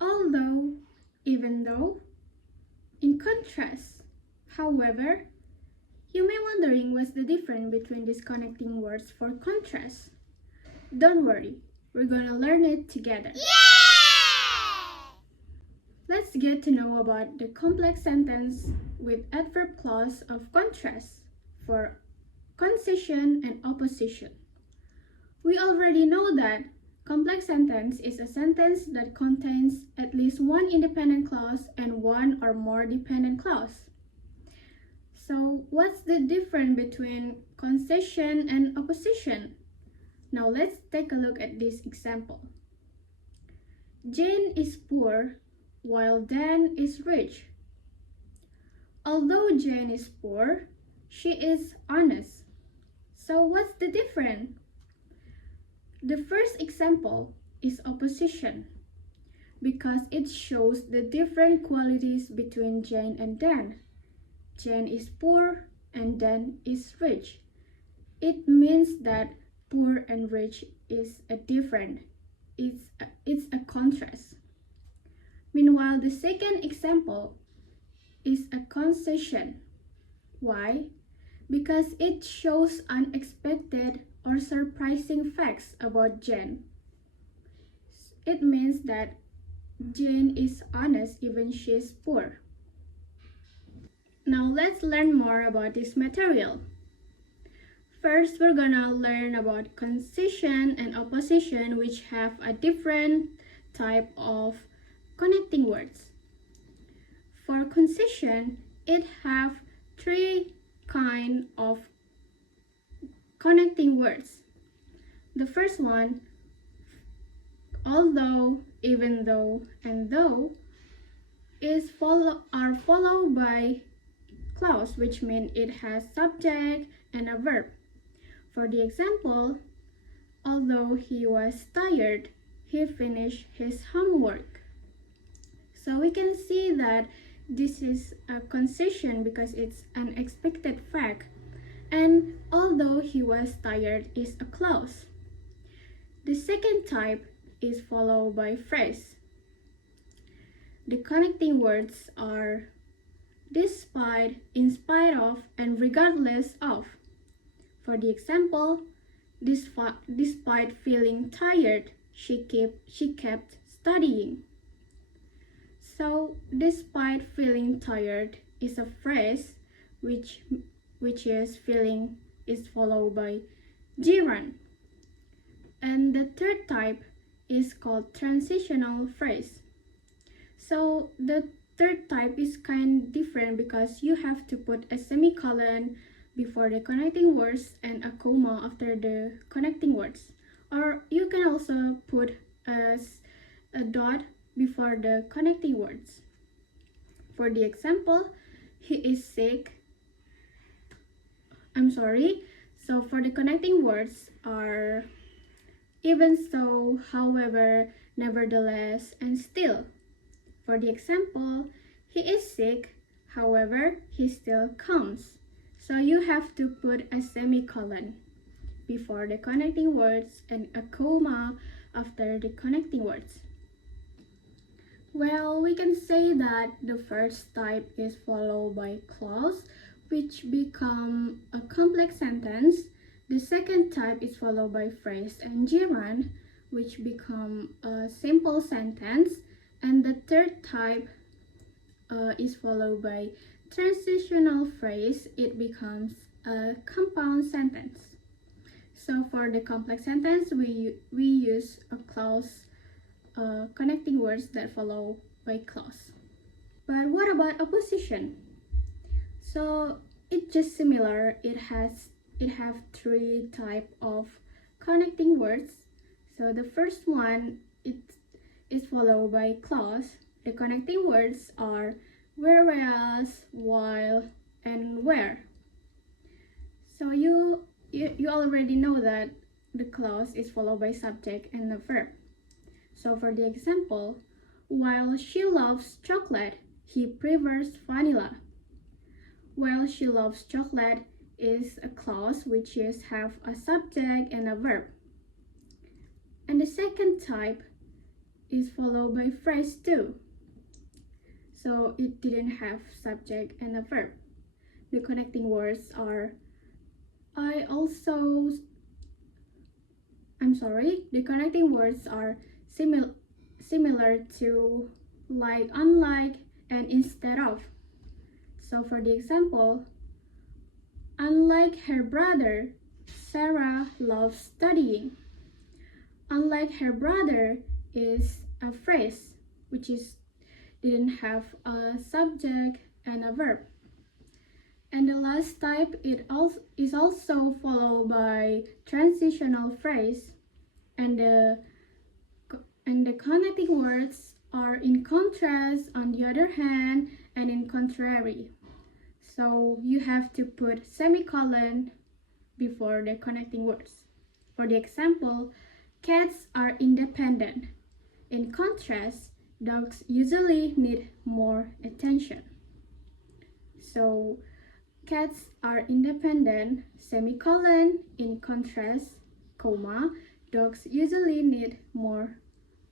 Although, even though, in contrast. However, you may wondering what's the difference between these connecting words for contrast. Don't worry, we're gonna learn it together. Let's get to know about the complex sentence with adverb clause of contrast for concession and opposition. We already know that complex sentence is a sentence that contains at least one independent clause and one or more dependent clause. So what's the difference between concession and opposition? Now let's take a look at this example. Jane is poor while Dan is rich. Although Jane is poor, she is honest. So what's the difference? The first example is opposition because it shows the different qualities between Jane and Dan. Jane is poor and Dan is rich. It means that poor and rich is a different. It's a contrast. Meanwhile, the second example is a concession. Why? Because it shows unexpected or surprising facts about Jane. It means that Jane is honest even she is poor. Now let's learn more about this material. First, we're gonna learn about concession and opposition, which have a different type of connecting words. For concession, it have three kind of connecting words. The first one, although, even though, and though, are followed by clause, which means it has subject and a verb. For the example, although he was tired, he finished his homework. So we can see that this is a concession because it's an expected fact, and although he was tired is a clause. The second type is followed by phrase. The connecting words are despite, in spite of, and regardless of. For the example, despite feeling tired, she kept studying. So, despite feeling tired is a phrase which is feeling is followed by gerund. And the third type is called transitional phrase. So the third type is kind of different because you have to put a semicolon before the connecting words and a comma after the connecting words. Or you can also put a dot before the connecting words. For the example, he is sick. So for the connecting words are even so, however, nevertheless, and still. For the example, he is sick, however, he still comes. So you have to put a semicolon before the connecting words and a comma after the connecting words. Well, we can say that the first type is followed by clause, which become a complex sentence. The second type is followed by phrase and gerund, which become a simple sentence. And the third type is followed by transitional phrase. It becomes a compound sentence. So for the complex sentence, we use a clause connecting words that follow by clause. But what about opposition? So it's just similar. It have three type of connecting words. So the first one is followed by clause. The connecting words are whereas, while, and where. So you already know that the clause is followed by subject and a verb. So for the example, while she loves chocolate, he prefers vanilla. While she loves chocolate, is a clause which have a subject and a verb. And the second type is followed by phrase 2. So it didn't have subject and a verb. The connecting words are the connecting words are similar to like, unlike, and instead of. So for the example, unlike her brother, Sarah loves studying. Unlike her brother is a phrase which didn't have a subject and a verb. And the last type is also followed by transitional phrase, and the connecting words are in contrast, on the other hand, and in contrary. So you have to put semicolon before the connecting words. For the example, cats are independent. In contrast, dogs usually need more attention. So cats are independent, semicolon, in contrast, comma, dogs usually need more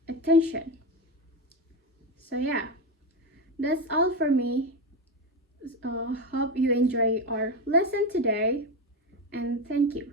attention. So yeah, that's all for me. Hope you enjoy our lesson today, and thank you.